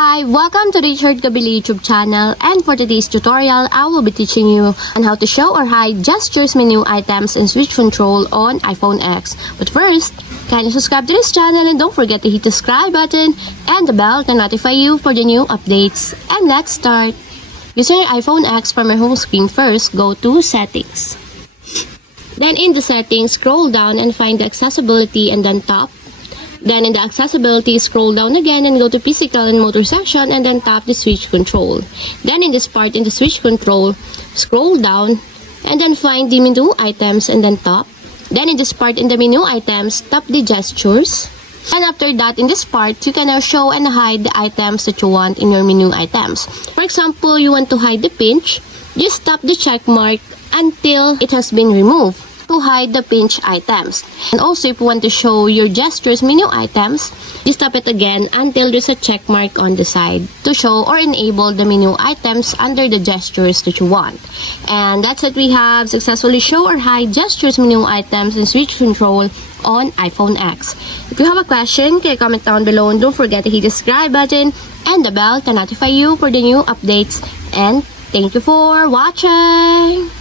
Hi, welcome to the Richard Kabili YouTube channel, and for today's tutorial, I will be teaching you on how to show or hide gestures, menu items, and switch control on iPhone X. But first, kindly subscribe to this channel and don't forget to hit the subscribe button and the bell to notify you for the new updates. And let's start. Using your iPhone X from your home screen, first go to Settings. Then in the settings, scroll down and find the accessibility and then tap. Then in the accessibility, scroll down again and go to physical and motor section and then tap the switch control. Then in this part, in the switch control, scroll down and then find the menu items and then tap. Then in this part, in the menu items, tap the gestures. And after that, in this part, you can now show and hide the items that you want in your menu items. For example, you want to hide the pinch, just tap the check mark until it has been removed to hide the pinch items. And also, if you want to show your gestures menu items, just tap it again until there's a check mark on the side to show or enable the menu items under the gestures that you want. And that's it. We have successfully show or hide gestures menu items and switch control on iPhone X. If you have a question, can comment down below and don't forget to hit the subscribe button and the bell to notify you for the new updates. And thank you for watching!